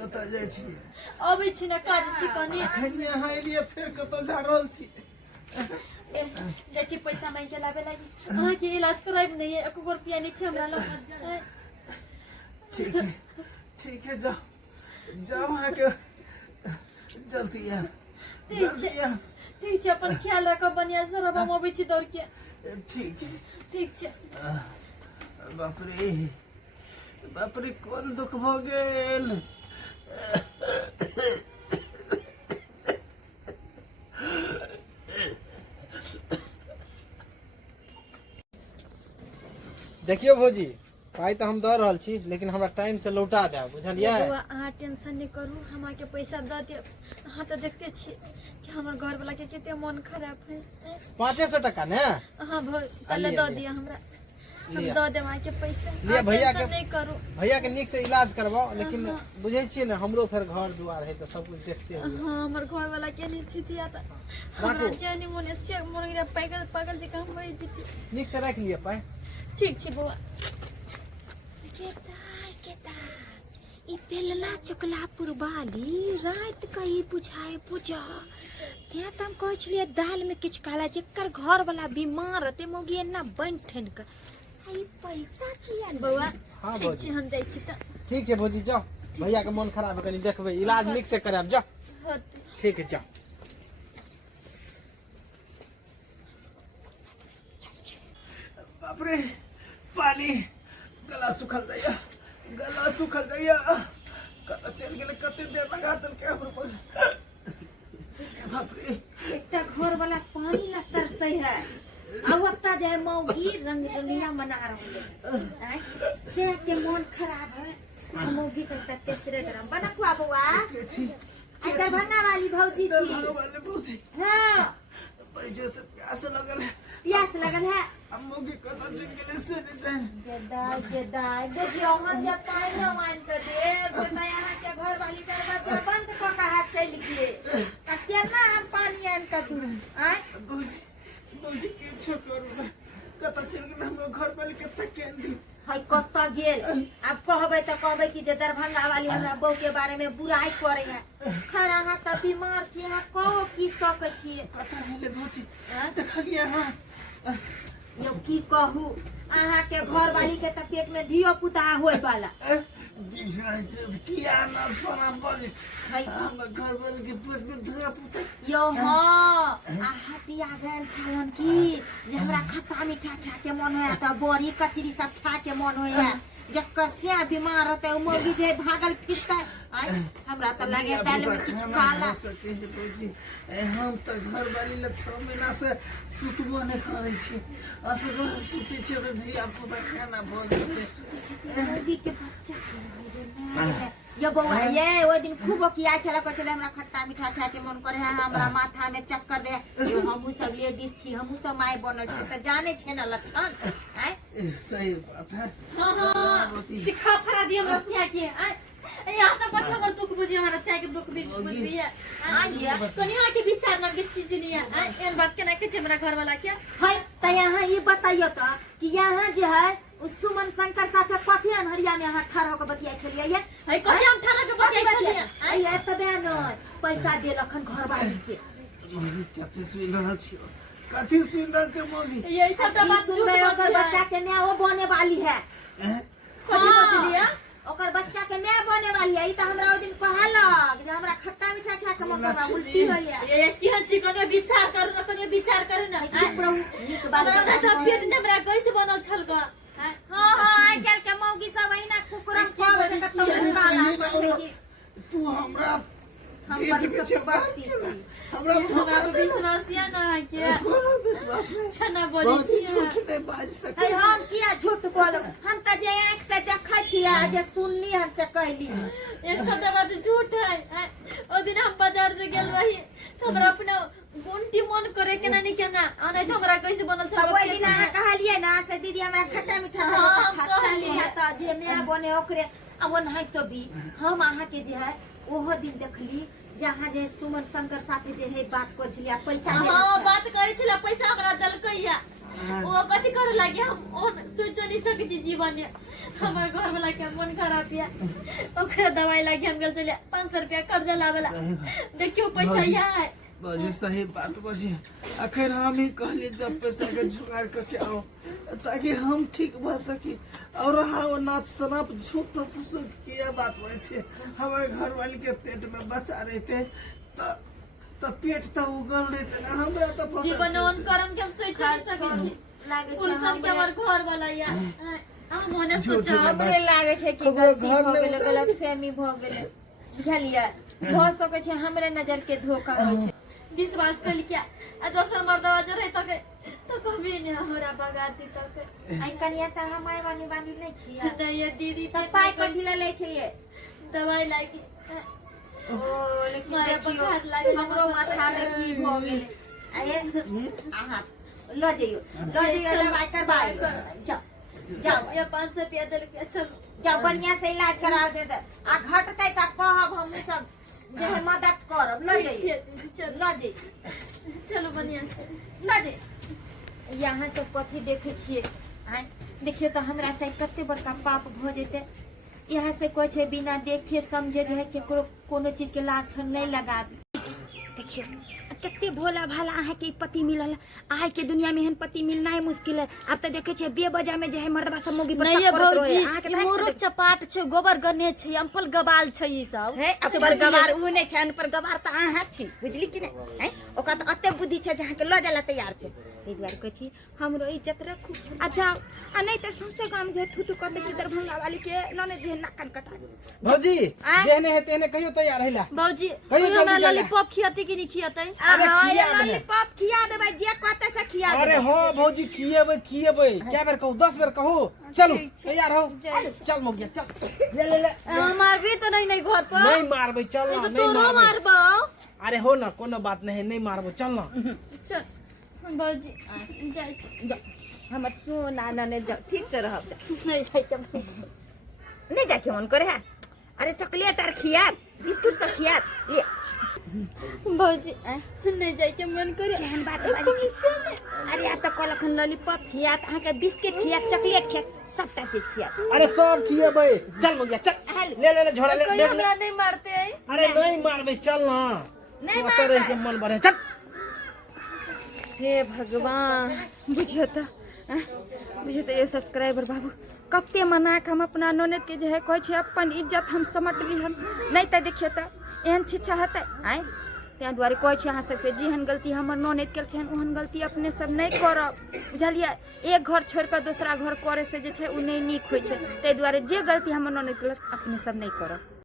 कतऽ जाइ छी? अबै छी ना काज छी कनी। अखन यहाँ एलियै फेर कतऽ जा रहल छी? जाइ छी पैसा मांग के लाबे लागी। अहाँ के इलाज कराइब नहीं है, एको रुपया नहीं छै हमरा लग। ठीक है जाओ जाओ वहाँ के जल्दी आ जल्दी आ। ठीक छै अपन ख्याल रखब बढ़िया से। अब हम अबै छी दौड़ के। ठीक छै। बाप रे कोन दुख भ गेल। देखियो भौजी, पाई तो हम दे रहल छी, लेकिन हमरा टाइम से लौटा दे, बुझलियै? अहाँ टेंशन नहीं करू, हमरा के पैसा दे दे। अहाँ तो देखते छी कि हमर घर वाला के केते मन खराब है। 500 टका ने? हां पहले दे दिया हमरा। हम दे देब अहाँ के पैसा। लिया भैया के, नहीं करू भैया के निक से इलाज करवाओ, लेकिन बुझे छी ने हमरो फिर घर दुआर है तो सब कुछ देखते हो। हां हमर घर वाला के नहीं स्थिति आता। हमरा जानी मोने से मोने पागल पागल जे काम होई जीती। निक से रख लिए पाई। ठीक छी बुआ। केता ई बेलना चकला पुरबाली रात का ई बुझाए पूजा। त्या त हम कहै छलिए दाल में किछ काला जेकर घर वाला बीमार रहते मोगी एना बन ठन के। आई पैसा किया बुआ? हां ठीक छी हम जाई छी त। ठीक है भौजी जाओ, भैया के मन खराब है, कनी देखबे इलाज निक से कराब जाओ। ठीक है जाओ। बाप रे पानी गला सुखल दैया, कतऽ चल गेले, कते देर लगा दल के हमरो पर। बाप रे एकटा घर वाला पानी न तरसै है। आवता जाए मौगी रंग रंगिया मना रहले हैं से के मन खराब है। मौगी के तत्ते सिरे गरम बना खुआ बुआ। के छी? आई दरभंगा वाली भौजी छी। दरभंगा वाले भौजी। हां बड़ी जोर से प्यास लगल है। अम्मू के कतऽ चल गेले से नहीं जान। गेदाय देखियो हम जब पानी न मान कर दे बेटा यहाँ के घर वाली दरवाजा बंद क के हाथ चल गए। कच्चे ना हम पानी आन के दूर आय भौजी के छोकरू कतऽ चल गेले, हमरो घर वाली कतऽ केन दी। हाय कत्ता गेल। अब कहबे त कहबे कि जे दरभंगा वाली हमरा बहू के बारे में बुराई करे है। खरा हां त बीमार छी, हां कहो की सकै छी। कतऽ गेले भौजी? देखलिए हां यो की कहू, अहाँ के घर वाली के त पेट में धियो पुता होय वाला। किया ना सोना बजिस हम घर वाले के पेट में धियो पुता। यो हां अहाँ पिया गेल छलन की जे हमरा खट्टा मीठा खा के मन होया त बड़ी कचरी सब खा के मन होया। जक्कर से बीमार रहते उ मौगी जे भागल फिरता हमरा त लगे दाल में कुछ काला सके भौजी। हम त घर वाली ल 6 महीना से सुतबो नहीं करे छी। असगर सुते छे त धिया पुता खाना भोज देते। मौगी के बच्चा यो बउआ ये ओ दिन खूब किया चला को चले हमरा खट्टा मीठा खा के मन करे है। हमरा माथा में चक्कर दे। हमहु सब लेडीज छी, हमहु सब माय बनल छी त जाने छे न लक्षण हैं। सही बात है। हां सिखा फरा दिए हमरा सिया के। यहाँ सब बात हमर दुख बुझी, हमारा सिया के दुख भी बुझी है। हां जी कनी हां के विचार न के चीज नहीं है। एन बात के ना के हमरा घर वाला के है त यहाँ ये बताइयो त कि यहाँ जे है उस सुमन शंकर साथे कथि अनहरिया में यहाँ ठाड़ होके बतियाई छलिए ये। है कथि हम ठाड़ के बतियाई छलिए? ये तबे न पैसा देलखन घर वाली के। मौगी कथि सुन रहल छी? कथि सुन रहल छ मौगी? ये सब बात झूठ ओकर बच्चा के मां वो बने वाली है। कथि बतलिया? ओकर बच्चा के मां बने वाली है। ई त हमरा ओ दिन कहलक जे हमरा खट्टा मीठा खा के मन हमरा उल्टी होइया। ये केहन छी कने विचार करू न, कने विचार करू न। प्रभु नीक बात हमरा सब पेट में हमरा कैसे बनल छल ग। हां आई काल के मौगी सब अहिना कुकुरम खावे से कतो काला छै कि तू हमरा हम बड़ी सत्य छी। हमरा विश्वास या ना है के कोनो विश्वास नहीं छना बोली छी। झूठ नहीं बाज सके। हम किया झूठ बोलब? हम त जे आंख से देखै छी आ जे सुनली हम से कहली एक सब बात झूठ है। ओ दिन हम बाजार से गेल रही त हमरा अपना गुंटी मन करे के ना केना आनै त हमरा कैसे बनल छ। ओइ दिन अहाँ कहलिए ना से दीदी हमरा खट्टा मीठा खाता लिया त जे मैं बने ओकरे अब नहीं तो भी हम अहाँ के जे है ओहो दिन देखली जहाँ जे सुमन शंकर साथे जे है बात कर छलिया पैसा। हां बात करै छला पैसा हमरा दलकैया। वो कथी करे लगे हम ओन सोचो नहीं सके छी जीवन में हमार घर वाला के मन खराब है ओकरा दवाई लागे हम गेल चले 500 रुपया कर्जा लावेला देखियो पैसा है बाजी सही बात बाजी अखन हम ही कहली जब पैसा के जुगाड़ करके आओ ताकि हम ठीक भ सकी और हाँ नाप सनाप झूठ फूस किया बात बाजी हमारे घर वाली के पेट में बचा रहते तो पेट तो उगल रहते ना हमरा तो पता जीवन ओन करम के हम सोच नहीं सके छी लागे कुल छै सब के हमार घर वाला या हम होने झूठ सोचा हमरे लागे छै कि हमरो गलती घर भ में गेलै गलतफहमी भ गेलै बुझलियै भ सकै छै हमरे नजर के धोखा होइ छै विश्वास कर क्या आ दोसर मर्दवा जो रहे तो कभी नहीं हमरा बगाती तक आई कनिया त हम माय वाली बानी नै छियै नहीं ये दीदी त पाई कथि ला लै छलियै दवाई लागी ओ लेकिन मारे देखियो बुखार लागे हमरो माथा में की भ गेलै आये आहा ल जइयो दवाई करबाई जाओ ये 500 रुपया दे के चलो जाओ बढ़िया से इलाज करा दे आ घटतै त कहब हम सब जे है मदद करब ल जइयो ल जइयो चलो बढ़िया से ल जइयो यहाँ सब कथी देखे छियै आय देखियो तो हमरा से कते बड़का पाप भ जेते यहाँ से कोई छे बिना देखे समझे जे है केकरो कोनो चीज के लाछन नहीं लगाबी देखियो कते भोला भाला अहाँ के पति मिलल आइ के दुनिया में हन पति मिलना मुश्किल है अब तो देखे छे बेवजह में जे है मर्दवा सब मोगी पर नहीं ये करत भौजी रहे। अहाँ के ई देख मुरुख सकते- चपाट छै गोबर गने छै अम्पल गबाल छै ई सब है अपर गवार उ नहीं छन पर गवार त अहाँ छी बुझली कि नहीं है ओका त अते बुद्धि छै जहाँ के ल जाला तैयार छै एहि दुआरे कहै छी हमरो इज्जत रखू अच्छा आ नहीं त सुनसे गाम जे थुथु कर दे दरभंगा वाली के नने जे नाकन कटा दे भौजी आँय? जेहने है तेहने कहियो तैयार हैला भौजी कहियो हमरा जल्दी जाना। लॉलीपॉप खियाती कि नहीं खियाते अरे हाँ, ये खिया दे। लॉलीपॉप खिया देबै जे कहते से खिया अरे देबै हो भौजी खिएबै क्या बेर कहूँ 10 बेर कहूँ चलो तैयार हो चल मोगिया चल ले ले ले मारबी तो नहीं घर पर नहीं मारबै चल नहीं ना तो नहीं तोरो मारबै मारबो अरे हो ना कोनो बात नहीं है नहीं मारबो चल ना चल भौजी जाय छी हमर सोना नने जाओ ठीक से रहब नहीं जाय के नहीं जाके मन करे है अरे चॉकलेट आर खिया बिस्कुट सब खिया ले भौजी नहीं जाय के मन करे केहन बात बाजी छी अरे आ त कलखन लॉलीपॉप खिया अहाँ के बिस्किट खिया चॉकलेट खिया सबटा चीज खिया अरे सब खिएबै चल मोगिया चल ले ले ले झोला ले कोई ले हमरा नहीं मारते है अरे नहीं मारबै चल ना नहीं सोचते रहे से मन बढ़े चल हे भगवान बुझियो त बुझियो त यो सब्सक्राइबर बाबू कते मना के हम अपना ननद के जे है कहै छै अपन इज्जत हम समट ली हम नहीं त देखियो त एहन छिछा हेतै आय तैं दुआरे कहै छै अहाँ सबके जेहन गलती हमर ननद केलखिन ओहन गलती अपने सब नहीं करब बुझलियै एक घर छोड़ कऽ दोसरा घर करे से जे छै उ नहीं नीक होइ छै ताहि दुआरे जे गलती हमर ननद केलक अपने सब नहीं करब